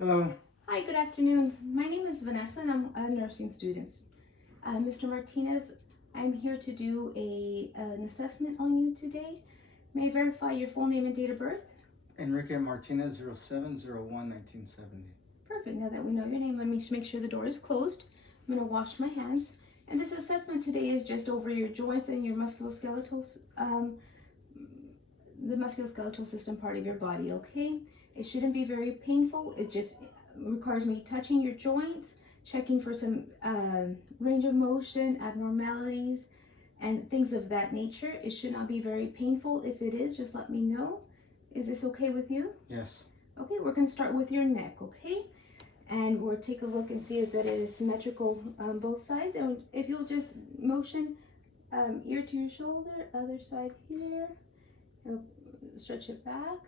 Hello. Hi, good afternoon. My name is Vanessa and I'm a nursing student. Mr. Martinez, I'm here to do an assessment on you today. May I verify your full name and date of birth? Enrique Martinez, 07/01/1970. Perfect. Now that we know your name, let me make sure the door is closed. I'm going to wash my hands. And this assessment today is just over your joints and your musculoskeletal, the musculoskeletal system part of your body, okay? It shouldn't be very painful. It just requires me touching your joints, checking for some range of motion, abnormalities, and things of that nature. It should not be very painful. If it is, just let me know. Is this okay with you? Yes. Okay, we're going to start with your neck, okay? And we'll take a look and see if that it is symmetrical on both sides. And if you'll just motion ear to your shoulder, other side here, and stretch it back.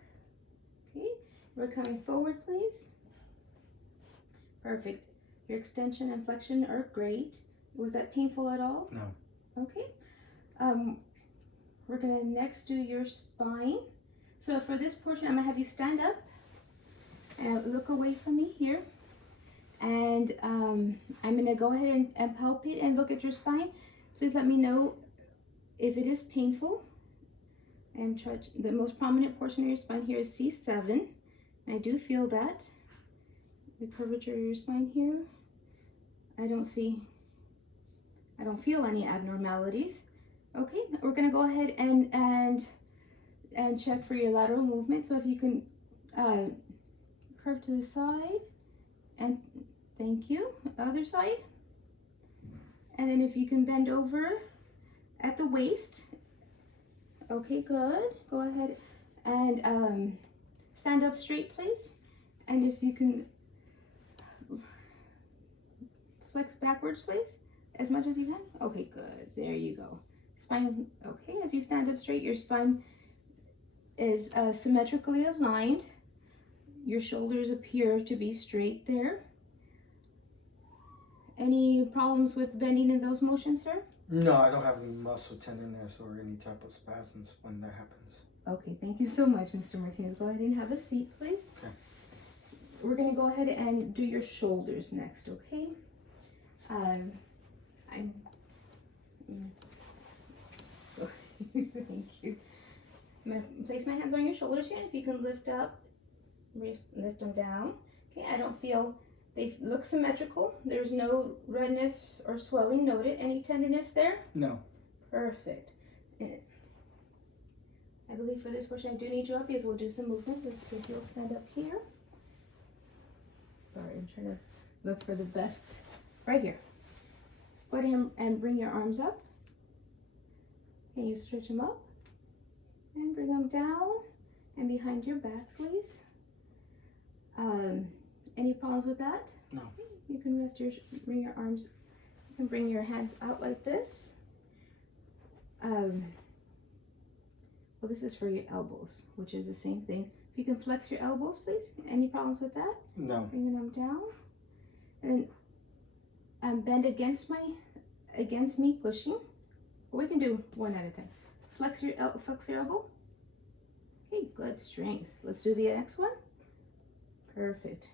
Okay, we're coming forward, please. Perfect. Your extension and flexion are great. Was that painful at all? No. Okay. We're gonna next do your spine. So for this portion, I'm gonna have you stand up and look away from me here. And I'm gonna go ahead and palpate and look at your spine. Please let me know if it is painful. The most prominent portion of your spine here is C7. I do feel that. The curvature of your spine here. I don't feel any abnormalities. Okay, we're gonna go ahead and check for your lateral movement. So if you can curve to the side, and thank you, other side. And then if you can bend over at the waist. Okay, good. Go ahead and stand up straight, please. And if you can flex backwards, please, as much as you can. Okay, good. There you go. Spine, okay, as you stand up straight, your spine is symmetrically aligned. Your shoulders appear to be straight there. Any problems with bending in those motions, sir? No, I don't have any muscle tenderness or any type of spasms when that happens. Okay, thank you so much, Mr. Martinez. Go ahead and have a seat, please. Okay. We're gonna go ahead and do your shoulders next, okay? Thank you. I'm gonna place my hands on your shoulders here, and if you can lift up, lift them down. Okay, I don't feel, they look symmetrical. There's no redness or swelling noted. Any tenderness there? No. Perfect. And I believe for this portion I do need you up because we'll do some movements. If you'll stand up here. Sorry, I'm trying to look for the best. Right here. Go ahead and bring your arms up. Can you stretch them up? And bring them down and behind your back, please. Any problems with that? No. You can bring your arms, you can bring your hands out like this. Well, this is for your elbows, which is the same thing. If you can flex your elbows, please. Any problems with that? No. Bringing them down. And bend against me, pushing. We can do one at a time. Flex your elbow. Okay, good strength. Let's do the next one. Perfect.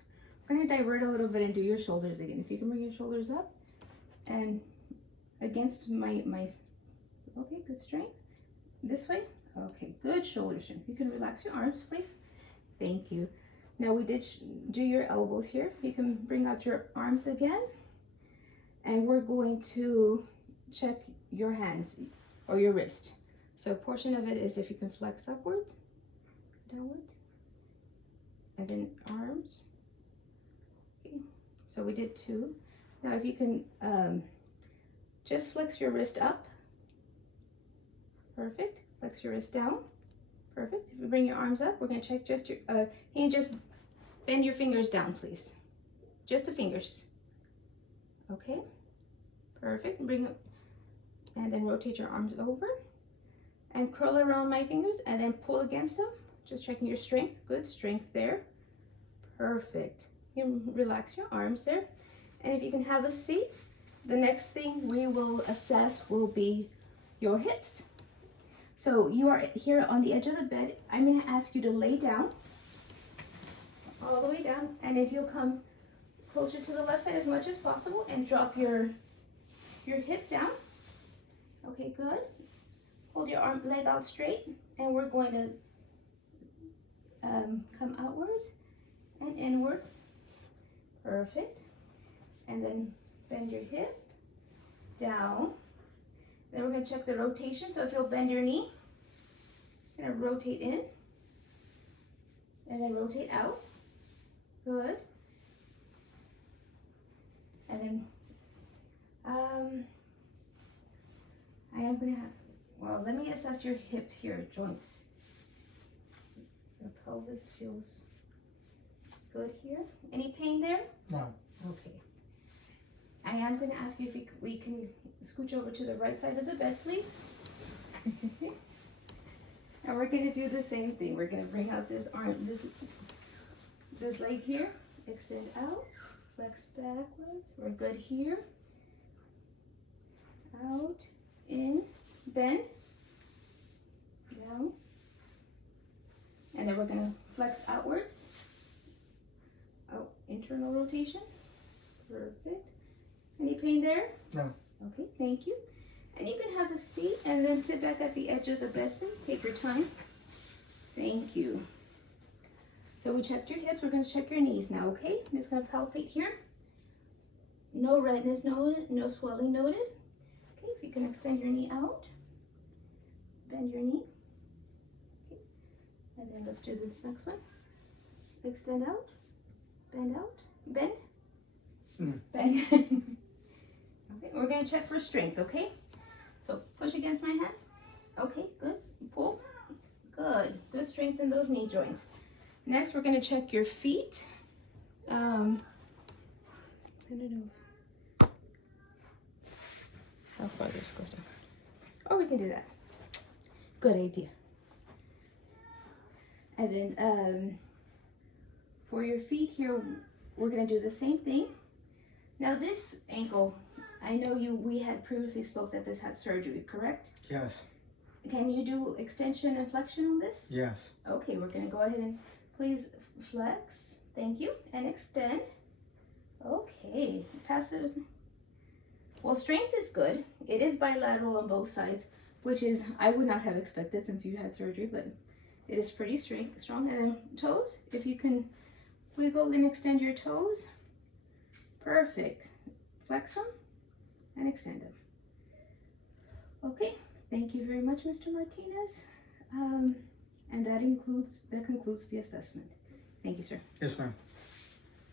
We're going to divert a little bit and do your shoulders again. If you can bring your shoulders up and against my okay, good strength. This way. Okay, good shoulder strength. You can relax your arms, please. Thank you. Now we did do your elbows here. You can bring out your arms again. And we're going to check your hands or your wrist. So a portion of it is if you can flex upwards, downwards, and then arms. Okay. So we did two. Now if you can just flex your wrist up. Perfect. Flex your wrist down. Perfect. If you bring your arms up, we're going to check just your, can you just bend your fingers down, please? Just the fingers. Okay. Perfect. Bring up, and then rotate your arms over. And curl around my fingers, and then pull against them. Just checking your strength. Good strength there. Perfect. You can relax your arms there. And if you can have a seat, the next thing we will assess will be your hips. So you are here on the edge of the bed. I'm going to ask you to lay down all the way down. And if you'll come closer to the left side as much as possible and drop your hip down. Okay, good. Hold your leg out straight, and we're going to come outwards and inwards. Perfect. And then bend your hip down. Then we're going to check the rotation. So if you'll bend your knee, you're going to rotate in and then rotate out. Good. And then I am going to have, well, let me assess your hip here, joints. Your pelvis feels good here. Any pain there? No. Okay. I am going to ask you if we can scooch over to the right side of the bed, please. And we're going to do the same thing. We're going to bring out this arm, this leg here, extend out, flex backwards. We're good here. Out, in, bend, down. And then we're going to flex outwards. Out, internal rotation. Perfect. Any pain there? No. Okay, thank you. And you can have a seat and then sit back at the edge of the bed, please. Take your time. Thank you. So we checked your hips. We're going to check your knees now, okay? I'm just going to palpate here. No redness noted, no swelling noted. Okay, if you can extend your knee out. Bend your knee. Okay. And then let's do this next one. Extend out. Bend out. Bend. Bend. Okay, we're going to check for strength, okay? So push against my hands. Okay, good. Pull. Good. Good strength in those knee joints. Next, we're going to check your feet. I don't know how far this goes down. Oh, we can do that. Good idea. And then for your feet here, we're going to do the same thing. Now this ankle, I know we had previously spoke that this had surgery, correct? Yes. Can you do extension and flexion on this? Yes. Okay, we're going to go ahead and please flex. Thank you. And extend. Okay. Pass it. Well, strength is good. It is bilateral on both sides, which is, I would not have expected since you had surgery, but it is pretty strong. And then toes, if you can wiggle and extend your toes. Perfect. Flex them and extend them. Okay. Thank you very much, Mr. Martinez. And that concludes the assessment. Thank you, sir. Yes, ma'am.